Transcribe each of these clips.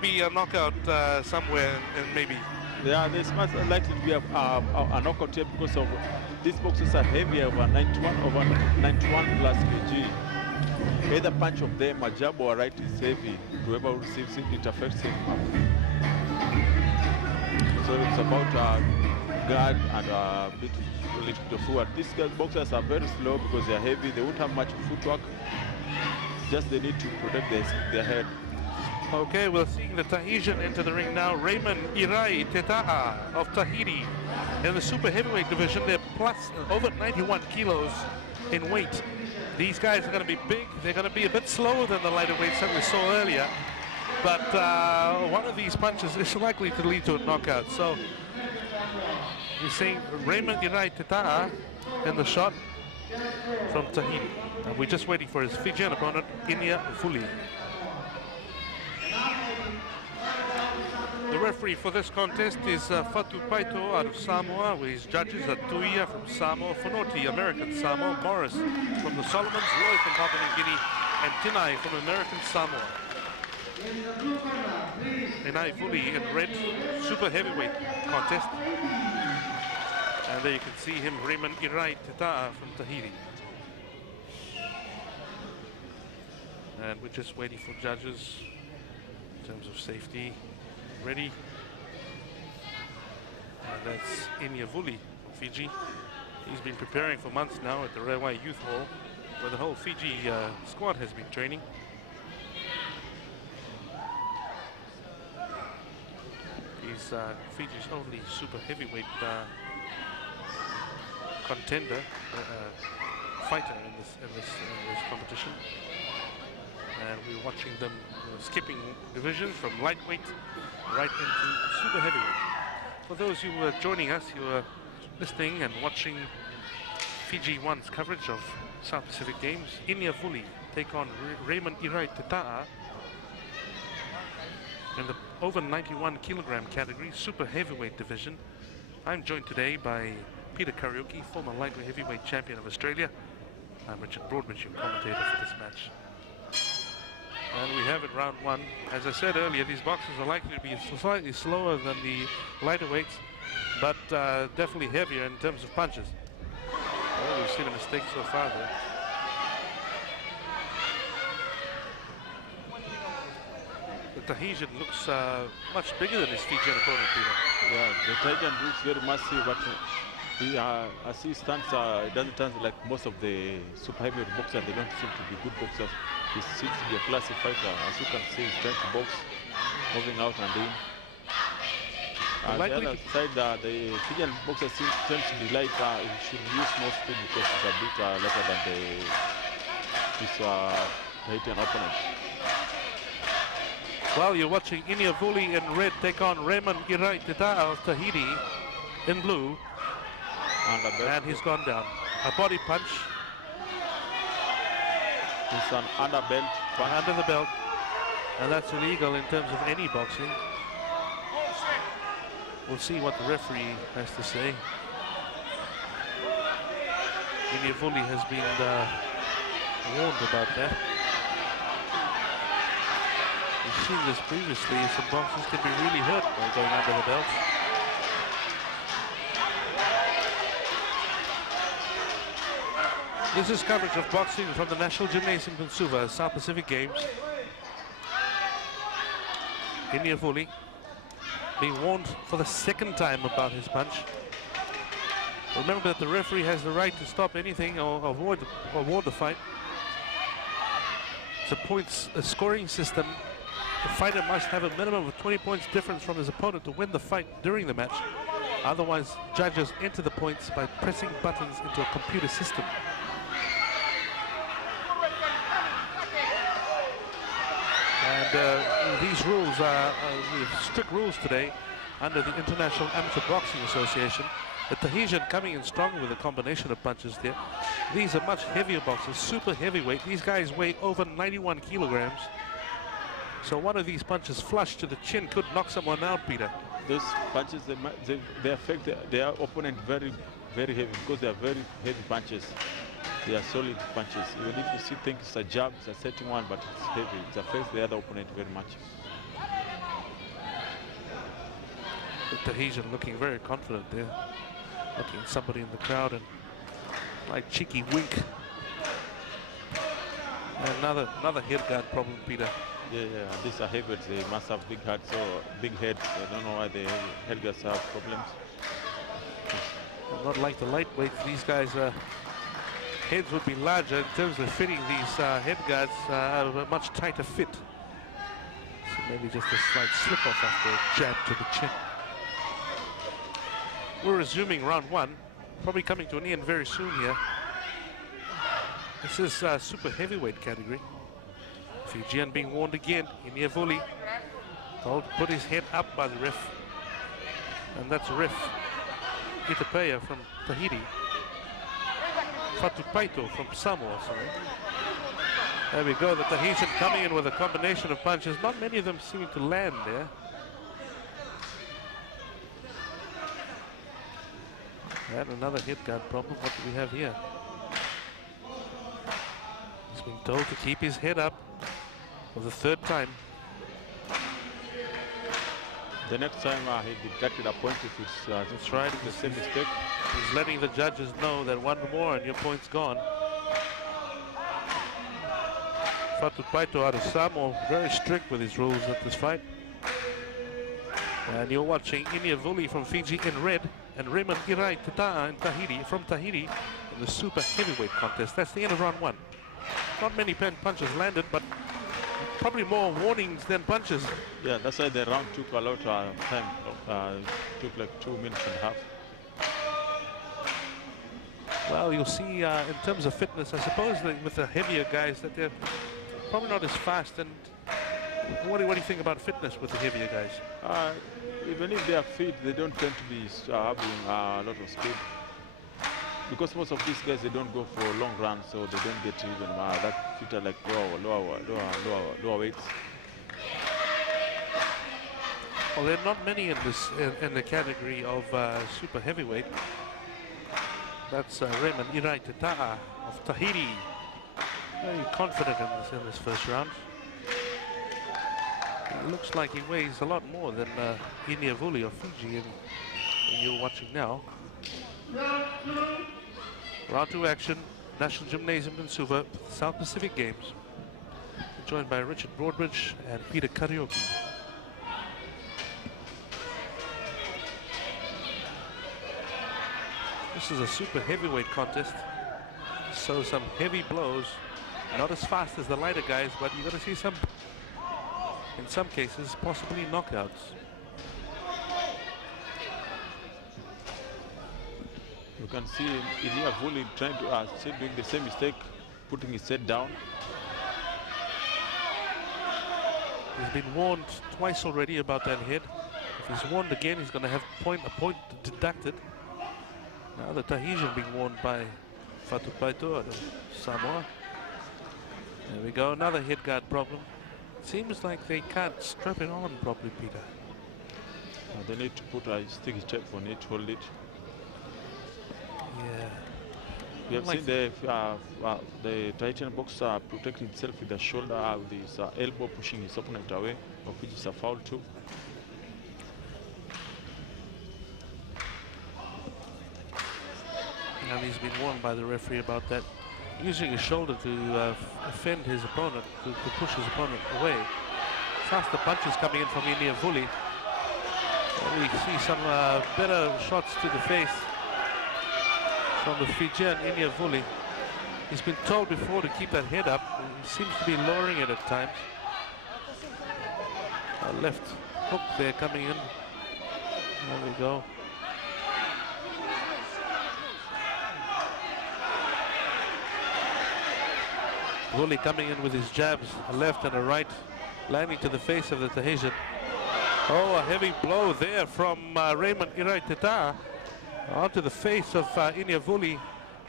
be a knockout somewhere, and maybe. Yeah, there's much likely to be a knockout here because of these boxers are heavy over 91 plus kg. Either punch of them, a jab or a right is heavy. Whoever receives it, it affects him. So it's about guard and a little bit of footwork. These boxers are very slow because they are heavy. They won't have much footwork. Just they need to protect their head. Okay, we're seeing the Tahitian enter the ring now. Raymond Irai Teta'a of Tahiti. In the super heavyweight division, they're plus over 91 kilos in weight. These guys are going to be big. They're going to be a bit slower than the lighter weights that we saw earlier. But one of these punches is likely to lead to a knockout. So you're seeing Raymond Irai Teta'a in the shot from Tahiti. And we're just waiting for his Fijian opponent, Inia Fuli. The referee for this contest is Fatu Paito out of Samoa, with his judges are Tuia from Samoa, Fonoti, American Samoa, Morris from the Solomons, Roy from Papua New Guinea, and Tinai from American Samoa. Inai Fuli in red, super heavyweight contest. And there you can see him, Raymond Irai Teta'a from Tahiti. And we're just waiting for judges in terms of safety. Ready. And that's Inia Fuli from Fiji. He's been preparing for months now at the Rewa Youth Hall, where the whole Fiji squad has been training. He's Fiji's only super heavyweight contender, fighter in this competition. And we're watching them skipping divisions from lightweight right into super heavyweight. For those who were joining us, you were listening and watching Fiji One's coverage of South Pacific Games. Inia Fuli take on Raymond Irai Teta'a in the over 91 kilogram category, super heavyweight division. I'm joined today by Peter Karaoke, former lightweight heavyweight champion of Australia. I'm Richard Broadbridge, your commentator for this match. And we have it round one. As I said earlier, these boxers are likely to be slightly slower than the lighter weights, but definitely heavier in terms of punches. Oh, we've seen a mistake so far there. The Tahitian looks much bigger than his Fijian opponent, Peter. Yeah, the Tahitian looks very massive, but as he stands, it doesn't turn like most of the super heavyweight boxers. They don't seem to be good boxers. He seems to be a classy fighter. As you can see, he's trying to box, moving out and in. On the other side, the Fijian boxer tends to be light. He should use more speed because it's a bit lighter than his Tahitian opponent. Well, you're watching Inia Fuli in red take on Raymond Irai Teta'a of Tahiti in blue. And he's gone down. A body punch. It's an underbelt punch. Under the belt. And that's illegal in terms of any boxing. We'll see what the referee has to say. Inia Fuli has been warned about that. We've seen this previously. Some boxers can be really hurt by going under the belt. This is coverage of boxing from the National Gymnasium in Suva, South Pacific Games. Inia Fuli being warned for the second time about his punch. Remember that the referee has the right to stop anything or award the fight. It's a scoring system. The fighter must have a minimum of 20 points difference from his opponent to win the fight during the match. Otherwise, judges enter the points by pressing buttons into a computer system. And these rules are strict rules today under the International Amateur Boxing Association. The Tahitian coming in strong with a combination of punches there. These are much heavier boxers, super heavyweight. These guys weigh over 91 kilograms. So one of these punches flush to the chin could knock someone out, Peter. Those punches, they affect their opponent very, very heavy because they are very heavy punches. They are solid punches. Even if you think it's a jab, it's a setting one, but it's heavy. It affects the other opponent very much. The Tahitian looking very confident there. Looking at somebody in the crowd and like cheeky wink. And another head guard problem, Peter. Yeah, these are heavyweights. They must have big heads, so big heads. I don't know why the head guards have problems. Not like the lightweights. These guys' heads would be larger in terms of fitting. These head guards are a much tighter fit. So maybe just a slight slip off after a jab to the chin. We're resuming round one. Probably coming to an end very soon here. This is super heavyweight category. Fijian being warned again. Iniavuli told to put his head up by the ref. And that's ref Itapea from Tahiti. Fatupaito from Samoa, sorry. There we go, the Tahitian coming in with a combination of punches. Not many of them seeming to land there. And another hit guard problem. What do we have here? He's being told to keep his head up for the third time. The next time he deducted a point if it's that's right, the same mistake. He's letting the judges know that one more and your point's gone. Fatupaito out of Samoa, very strict with his rules at this fight. And you're watching Iniavuli from Fiji in red and Raymond Irai Teta'a in Tahiti, from Tahiti in the super heavyweight contest. That's the end of round one. Not many punches landed, but probably more warnings than punches. Yeah, that's why the round took a lot of time. Took like 2 minutes and a half. Well, you'll see in terms of fitness, I suppose that with the heavier guys that they're probably not as fast. And what do you think about fitness with the heavier guys? Even if they are fit, they don't tend to be having a lot of speed. Because most of these guys, they don't go for long runs, so they don't get even that fit are like lower weights. Well, there are not many in this in the category of super heavyweight. That's Raymond Irai Teta'a of Tahiti. Very confident in this first round. It looks like he weighs a lot more than Iniavuli of Fiji, and you're watching now. Round two action, National Gymnasium in Suva, South Pacific Games. We're joined by Richard Broadbridge and Peter Karaoke. This is a super heavyweight contest, so some heavy blows, not as fast as the lighter guys, but you're going to see some, in some cases, possibly knockouts. You can see Iniavuli trying to still doing the same mistake, putting his head down. He's been warned twice already about that head. If he's warned again, he's going to have a point deducted. Now the Tahitian being warned by Fatupaito out of Samoa. There we go, another head guard problem. Seems like they can't strap it on properly, Peter. They need to put a sticky tape on it, hold it. Yeah. We have seen the Tahitian boxer protect himself with the shoulder, with his elbow pushing his opponent away, of which is a foul too. And he's been warned by the referee about that. Using his shoulder to offend his opponent, to push his opponent away. Faster punches coming in from Iniavuli. We see some better shots to the face from the Fijian Iniavuli. He's been told before to keep that head up. He seems to be lowering it at times. Left hook there coming in. There we go. Woolley coming in with his jabs, a left and a right, landing to the face of the Tahitian. Oh, a heavy blow there from Raymond Irai Teta'a onto the face of Iniavuli.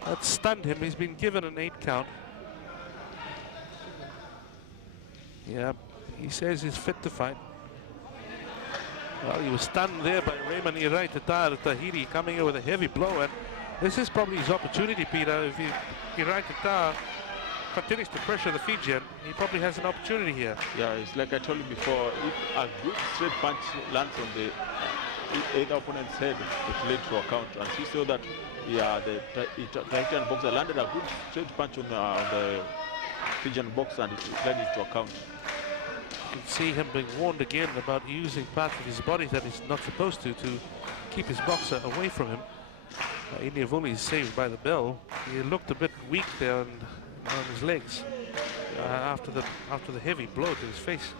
That stunned him. He's been given an 8 count. Yeah, he says he's fit to fight. Well, he was stunned there by Raymond Irai Teta'a of Tahiti, coming in with a heavy blow. And this is probably his opportunity, Peter. If Irai Teta'a continues to pressure the Fijian, he probably has an opportunity here. Yeah, it's like I told you before, if a good straight punch lands on the either opponent's head, it led to a count. And she saw that, yeah, the Tahitian boxer landed a good straight punch on the Fijian boxer, and it led it to a count. You can see him being warned again about using parts of his body that he's not supposed to keep his boxer away from him. Iniavuli is saved by the bell. He looked a bit weak there on his legs after the heavy blow to his face.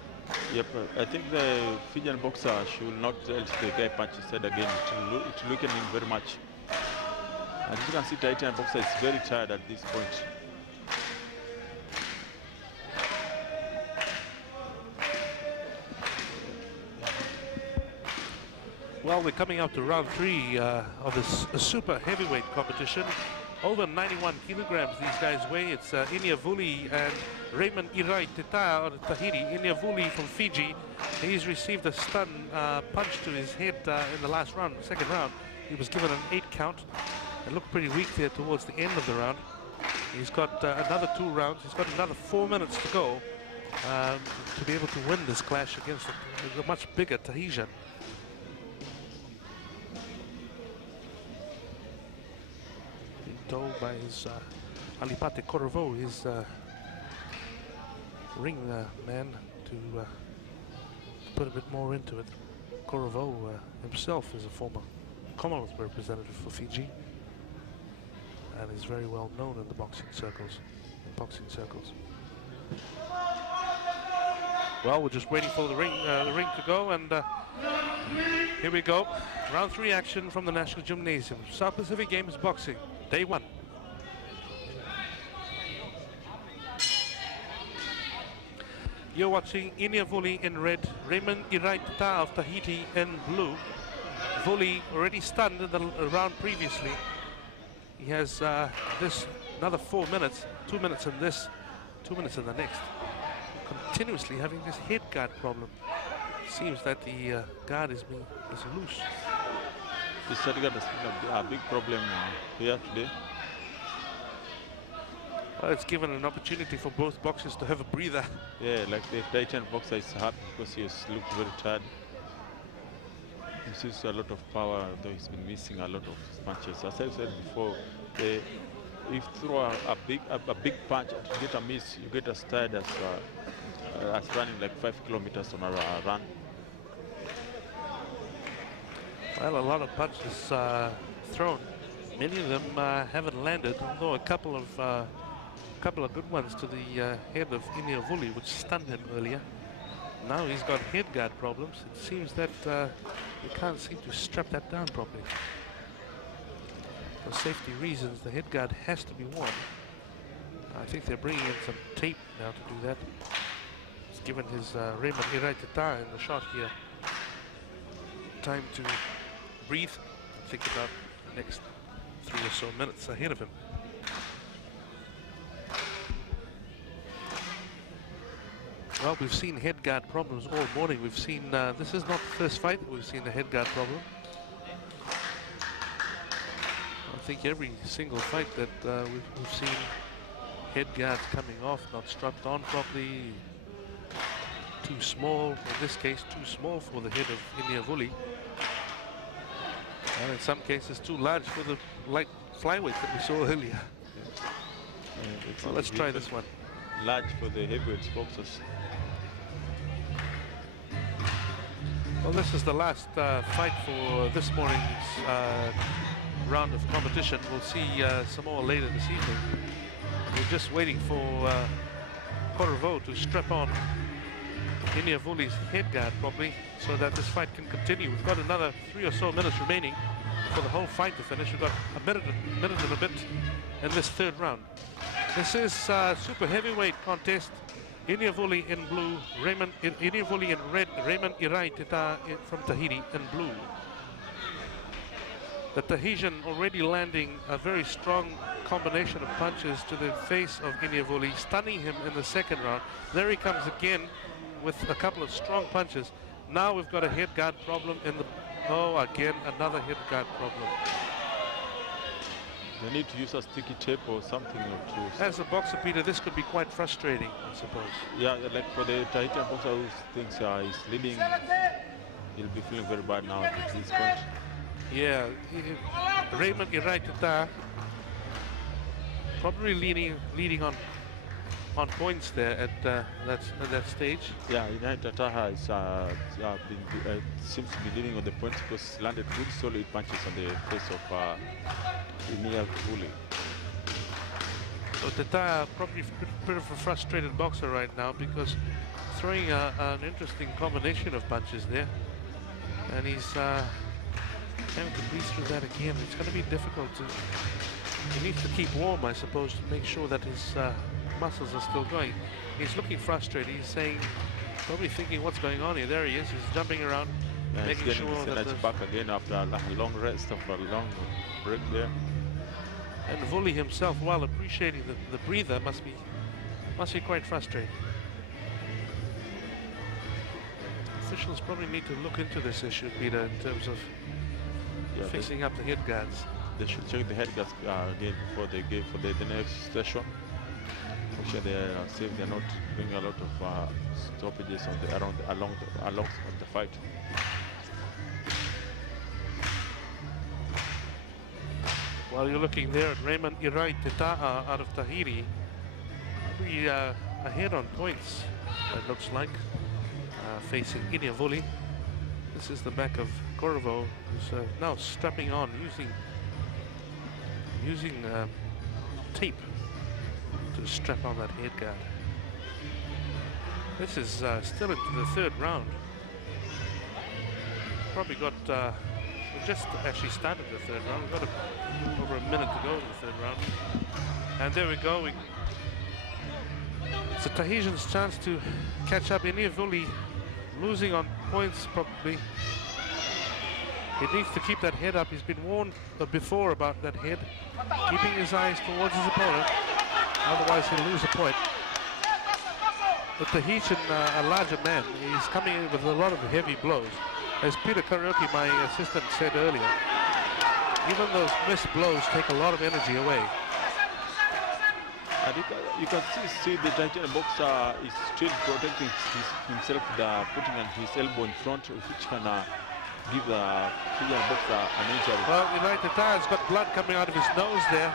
Yep, I think the Fijian boxer should not let the guy punch his head again. It will weaken him very much. And you can see Tahitian boxer is very tired at this point. Well, we're coming up to round 3 of this super heavyweight competition. Over 91 kilograms these guys weigh. It's Iniavuli and Raymond Irai Teta out of Tahiti. Iniavuli from Fiji. He's received a stun punch to his head in the last round, second round. He was given an 8 count. It looked pretty weak there towards the end of the round. He's got another 2 rounds. He's got another 4 minutes to go to be able to win this clash against a much bigger Tahitian. Told by his Alipate Korovo, his ring man, to put a bit more into it. Korovo himself is a former Commonwealth representative for Fiji and is very well known in the boxing circles. Well, we're just waiting for the ring to go, and here we go. Round 3 action from the National Gymnasium. South Pacific Games Boxing, Day 1. You're watching Iniavuli in red, Raymond Irai Teta of Tahiti in blue. Vuli already stunned in the round previously. He has this another 4 minutes, 2 minutes in this, 2 minutes in the next. Continuously having this head guard problem. Seems that the guard is loose. This head guard has been a big problem here today. Well, it's given an opportunity for both boxers to have a breather. Yeah, like the Tahitian boxer is happy because he has looked very tired. He sees a lot of power, though he's been missing a lot of punches. As I said before, if you throw a big punch and you get a miss, you get as tired as running like 5 kilometers on a run. Well, a lot of punches thrown. Many of them haven't landed, although a couple of good ones to the head of Iniavuli, which stunned him earlier. Now he's got head guard problems. It seems that you can't seem to strap that down properly. For safety reasons, the head guard has to be worn. I think they're bringing in some tape now to do that. It's given his Raymond Irai Teta in the shot here time to breathe and think about the next 3 or so minutes ahead of him. Well, we've seen head guard problems all morning. We've seen, this is not the first fight that we've seen a head guard problem. I think every single fight that we've seen head guards coming off, not strapped on properly, too small, in this case too small for the head of Iniavuli. And in some cases too large for the light flyweight that we saw earlier. Yeah, well, let's try this one. Large for the heavyweight boxers. Well, this is the last fight for this morning's round of competition. We'll see some more later this evening. We're just waiting for Korovo to strap on Iniavuli's head guard properly so that this fight can continue. We've got another 3 or so minutes remaining for the whole fight to finish. We've got a minute and a bit in this 3rd round. This is super heavyweight contest. Iniavuli in blue, Iniavuli in red, Raymond Irai Teta from Tahiti in blue. The Tahitian already landing a very strong combination of punches to the face of Iniavuli, stunning him in the 2nd round. There he comes again with a couple of strong punches. Now we've got a head guard problem in the, again, another head guard problem. They need to use a sticky tape or something to... As a boxer, Peter, this could be quite frustrating, I suppose. Yeah, like for the Tahitian boxer who thinks he's leading, he'll be feeling very bad now at this point. Yeah, Raymond Irai Teta probably leading on points there at that stage. Yeah, United Tataha seems to be leading on the points because he landed good solid punches on the face of Neil Vuli. So Teta probably a bit of a frustrated boxer right now because throwing an interesting combination of punches there, and he's having to breeze through that again. It's going to be difficult to. He needs to keep warm, I suppose, to make sure that his muscles are still going. He's looking frustrated. He's saying, probably thinking, what's going on here? There he is. He's jumping around, making sure that he's back again after a long rest, after a long break there. And Vuli himself, while appreciating the breather, must be quite frustrated. Officials probably need to look into this issue, Peter, in terms of fixing up the head guards. They should check the head guards again before they go for the next session. I'm sure they are safe. They're not doing a lot of stoppages on along the fight. While you're looking there at Raymond Irai Teta'a out of Tahiti, probably ahead on points, it looks like, facing Inia Vuli. This is the back of Corvo, who's now strapping on, using tape to strap on that head guard. This is still into the third round. Probably got, we just actually started the third round. We've got over a minute to go in the third round. And there we go. It's a Tahitian's chance to catch up. Inia Vuli losing on points probably. He needs to keep that head up. He's been warned before about that head. Keeping his eyes towards his opponent. Otherwise he'll lose a point. The Tahitian, a larger man, he's coming in with a lot of heavy blows. As Peter Karaoke, my assistant, said earlier, even those missed blows take a lot of energy away. And you can see the Tahitian boxer is still protecting himself, putting his elbow in front, which can give the Fijian boxer an injury. Well, United Tire's got blood coming out of his nose there.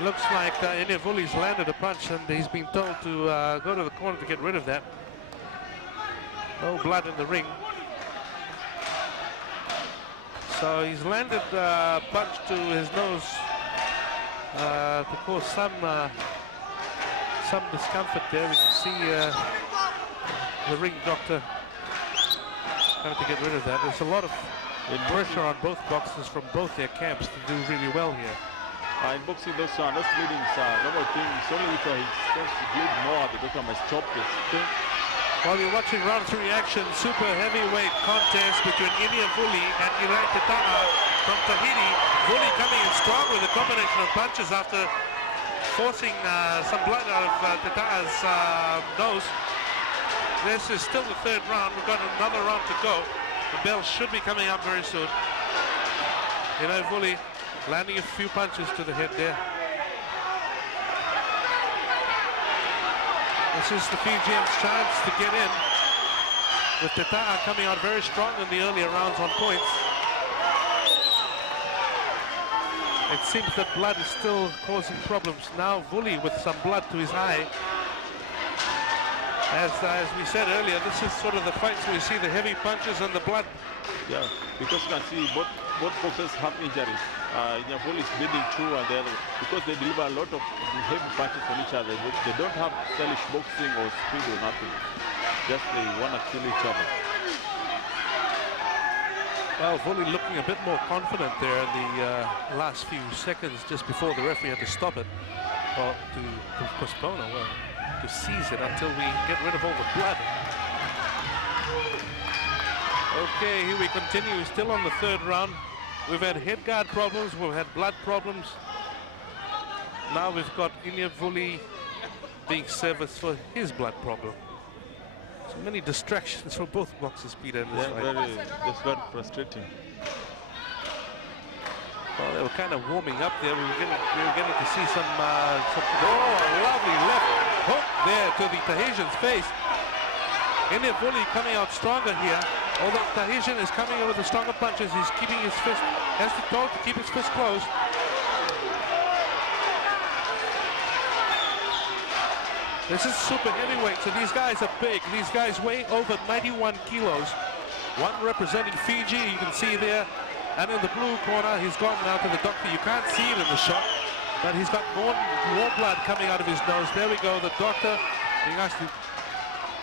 Looks like Inia Vuli's landed a punch and he's been told to go to the corner to get rid of that. No blood in the ring. So he's landed a punch to his nose to cause some discomfort there. We can see the ring doctor trying to get rid of that. There's a lot of pressure on both boxers from both their camps to do really well here. In boxing, those bleeding normal thing. It's only if he starts to bleed more, the doctor must stop this thing. While you're watching round 3 action, super heavyweight contest between Inia Vuli and Irai Teta'a from Tahiti. Vuli coming in strong with a combination of punches after forcing some blood out of Teta'a's nose. This is still the third round. We've got another round to go. The bell should be coming up very soon. Irai Vuli landing a few punches to the head there. This is the Fijians' chance to get in, with Teta'a coming out very strong in the earlier rounds on points. It seems that blood is still causing problems. Now Vuli with some blood to his eye. As we said earlier, this is sort of the fights where you see the heavy punches and the blood. Yeah, because you can see both boxers have injuries. Inia Vuli is bleeding too, and because they deliver a lot of heavy punches on each other. They don't have stylish boxing or speed or nothing. Just they want to kill each other. Well, Vuli looking a bit more confident there in the last few seconds just before the referee had to stop it, or to postpone it, well, to seize it until we get rid of all the blood. Okay, here we continue, still on the third round. We've had head guard problems, we've had blood problems. Now we've got Inia Vuli being serviced for his blood problem. So many distractions for both boxers, Peter, in this fight. That's very frustrating. Well, they were kind of warming up there. We were getting to see some oh, a lovely left hook there to the Tahitian's face. Inia Vuli coming out stronger here. Although Tahitian is coming in with the stronger punches, he's keeping his fist, has to be told to keep his fist closed. This is super heavyweight, so these guys are big. These guys weigh over 91 kilos. One representing Fiji, you can see there. And in the blue corner, he's gone now to the doctor. You can't see it in the shot, but he's got more blood coming out of his nose. There we go, the doctor being asked to,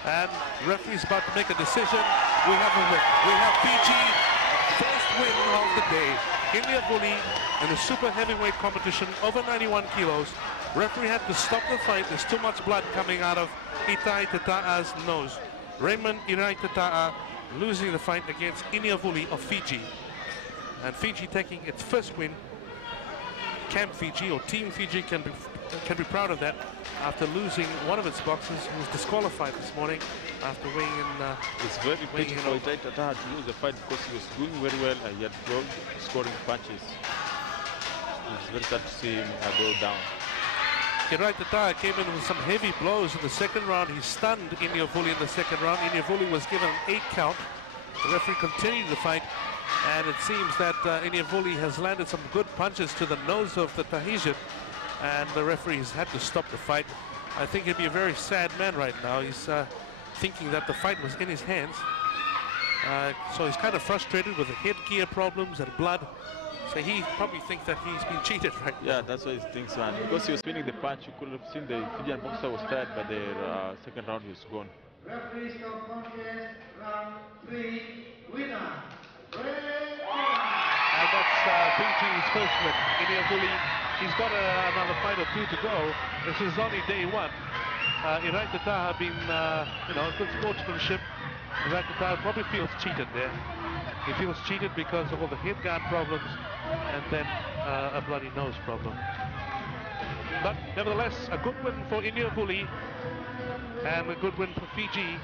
and the referee's about to make a decision. We have a win. We have Fiji, first win of the day. Inia Vuli in the super heavyweight competition, over 91 kilos. Referee had to stop the fight. There's too much blood coming out of Itai Teta'a's nose. Raymond Irai Teta'a losing the fight against Inia Vuli of Fiji. And Fiji taking its first win. Camp Fiji or Team Fiji can be proud of that after losing one of its boxers who was disqualified this morning after weighing in. It's very painful for Itai Teta'a to lose the fight because he was doing very well and he had good scoring punches. It's very sad to see him go down. Irai Teta'a came in with some heavy blows in the second round. He stunned Inia Vuli in the second round. Inia Vuli was given an 8 count. The referee continued the fight, and it seems that Inia Vuli has landed some good punches to the nose of the Tahitian, and the referee has had to stop the fight. I think he'd be a very sad man right now. He's thinking that the fight was in his hands. So he's kind of frustrated with the headgear problems and blood. So he probably thinks that he's been cheated right now. Yeah, that's what he thinks, man. Because he was spinning the punch, you could have seen the Fijian boxer was tired, but the second round he was gone. Referee stop contest, round 3, winner. And that's Fiji's first win. Inia Vuli, he's got another fight or two to go. This is only day one. Irai Teta'a been, good sportsmanship. Irai Teta'a probably feels cheated there. He feels cheated because of all the head guard problems and then a bloody nose problem. But nevertheless, a good win for Inia Vuli and a good win for Fiji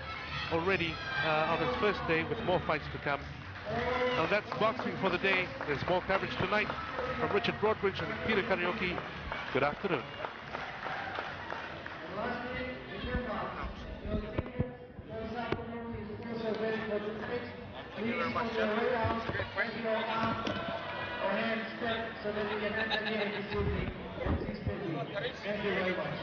already on its first day with more fights to come. And that's boxing for the day. There's more coverage tonight from Richard Broadbridge and Peter Karaoke. Good afternoon. Thank you very much, gentlemen. It's a great fight. So that we can again this evening. Thank you very much.